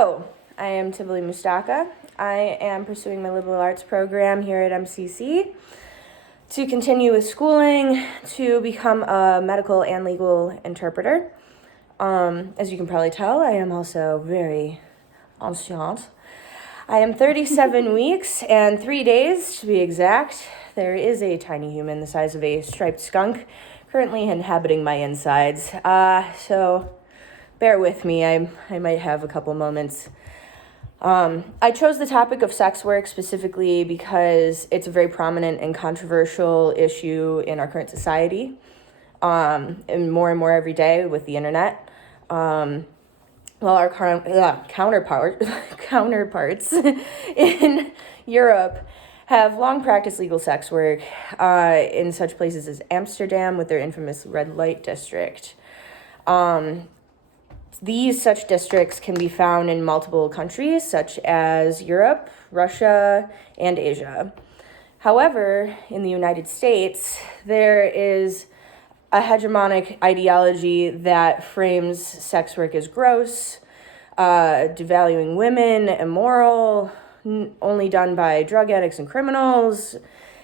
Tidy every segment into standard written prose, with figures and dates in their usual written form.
Hello, I am Tivoli Mustaca. I am pursuing my liberal arts program here at MCC to continue with schooling to become a medical and legal interpreter. As you can probably tell, I am also very ancient. I am 37 weeks and 3 days to be exact. There is a tiny human the size of a striped skunk currently inhabiting my insides. So bear with me, I might have a couple moments. I chose the topic of sex work specifically because it's a very prominent and controversial issue in our current society, and more every day with the internet. While our counterparts in Europe have long practiced legal sex work in such places as Amsterdam with their infamous red light district. These such districts can be found in multiple countries such as Europe, Russia, and Asia. However, in the United States, there is a hegemonic ideology that frames sex work as gross, devaluing women, immoral, only done by drug addicts and criminals,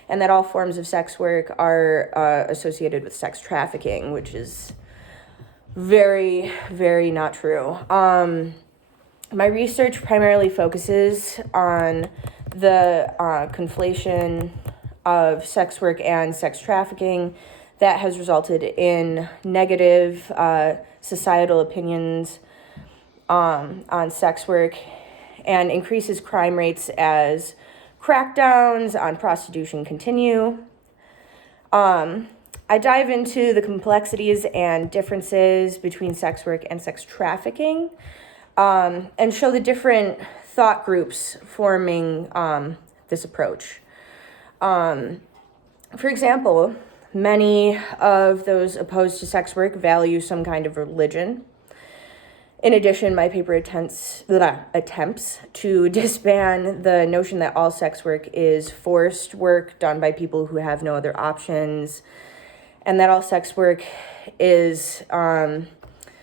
and that all forms of sex work are associated with sex trafficking, which is very, very not true. My research primarily focuses on the conflation of sex work and sex trafficking that has resulted in negative societal opinions on sex work and increases crime rates as crackdowns on prostitution continue. I dive into the complexities and differences between sex work and sex trafficking, and show the different thought groups forming this approach. For example, many of those opposed to sex work value some kind of religion. In addition, my paper attempts to disband the notion that all sex work is forced work done by people who have no other options, and that all sex work is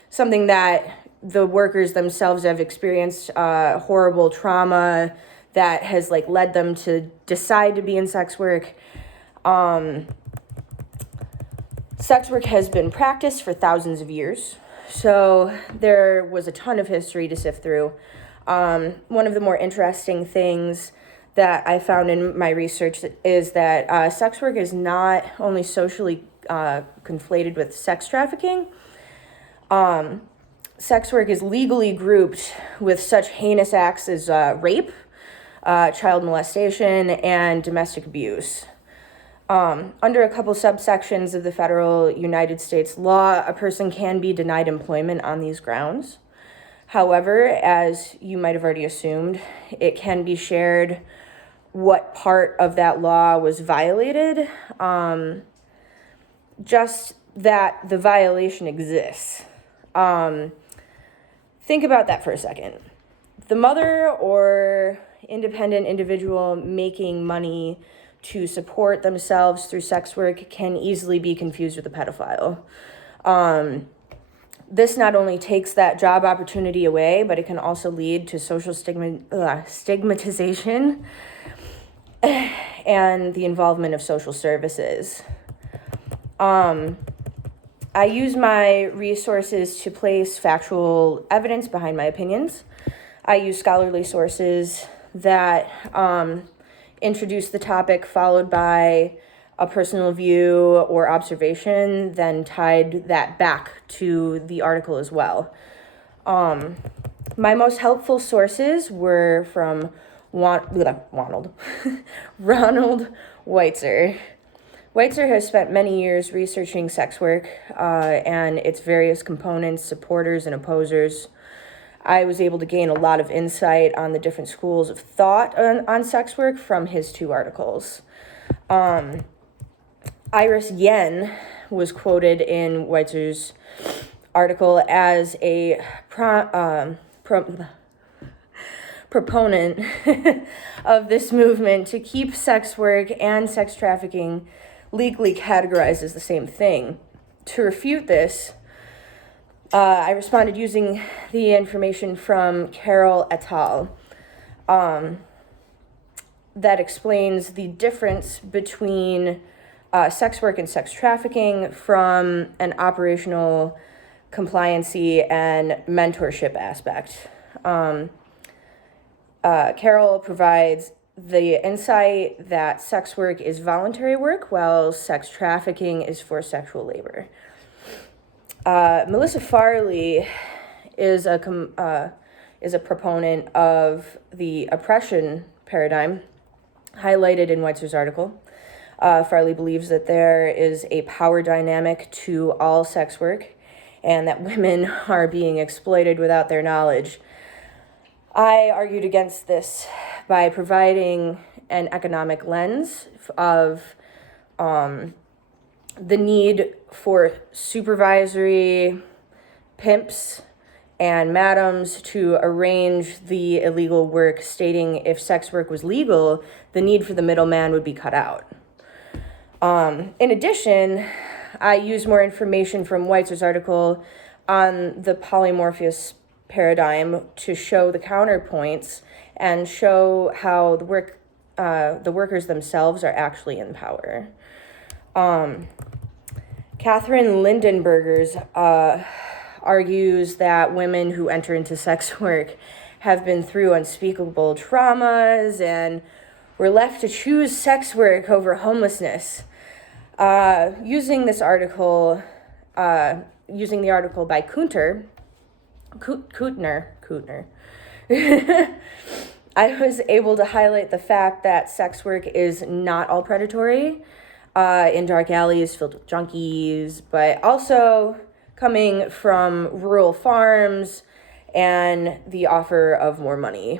something that the workers themselves have experienced horrible trauma that has led them to decide to be in sex work. Sex work has been practiced for thousands of years, so there was a ton of history to sift through. One of the more interesting things that I found in my research is that sex work is not only socially conflated with sex trafficking. Sex work is legally grouped with such heinous acts as rape, child molestation, and domestic abuse. Under a couple subsections of the federal United States law, a person can be denied employment on these grounds. However, as you might have already assumed, it can be shared what part of that law was violated. Just that the violation exists. Think about that for a second. The mother or independent individual making money to support themselves through sex work can easily be confused with a pedophile. This not only takes that job opportunity away, but it can also lead to social stigmatization and the involvement of social services. I use my resources to place factual evidence behind my opinions. I use scholarly sources that introduce the topic, followed by a personal view or observation, then tied that back to the article as well. My most helpful sources were from Ronald Weitzer. Weitzer has spent many years researching sex work and its various components, supporters, and opposers. I was able to gain a lot of insight on the different schools of thought on sex work from his two articles. Iris Yen was quoted in Weitzer's article as a proponent of this movement to keep sex work and sex trafficking legally categorized as the same thing. To refute this, I responded using the information from Carroll et al. That explains the difference between sex work and sex trafficking from an operational compliancy and mentorship aspect. Carroll provides the insight that sex work is voluntary work, while sex trafficking is for sexual labor. Melissa Farley is a proponent of the oppression paradigm highlighted in Weitzer's article. Farley believes that there is a power dynamic to all sex work and that women are being exploited without their knowledge. I argued against this by providing an economic lens of the need for supervisory pimps and madams to arrange the illegal work, stating if sex work was legal, the need for the middleman would be cut out. In addition, I used more information from Weitzer's article on the polymorphous paradigm to show the counterpoints and show how the workers themselves are actually in power. Catherine Lindenberger's argues that women who enter into sex work have been through unspeakable traumas and were left to choose sex work over homelessness. Using the article by Kuttner, I was able to highlight the fact that sex work is not all predatory in dark alleys filled with junkies, but also coming from rural farms and the offer of more money.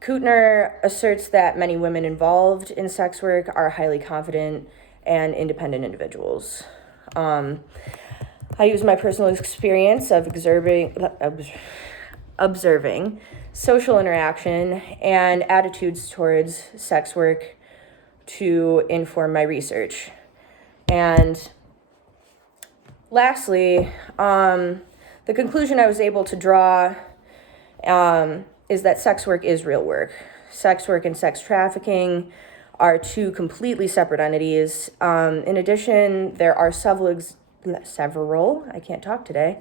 Kuttner asserts that many women involved in sex work are highly confident and independent individuals. I use my personal experience of observing social interaction and attitudes towards sex work to inform my research. And lastly, the conclusion I was able to draw is that sex work is real work. Sex work and sex trafficking are two completely separate entities. In addition, there are several, I can't talk today,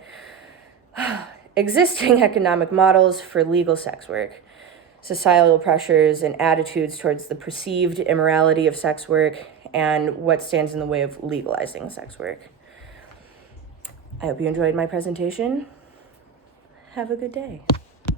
existing economic models for legal sex work. Societal pressures and attitudes towards the perceived immorality of sex work and what stands in the way of legalizing sex work. I hope you enjoyed my presentation. Have a good day.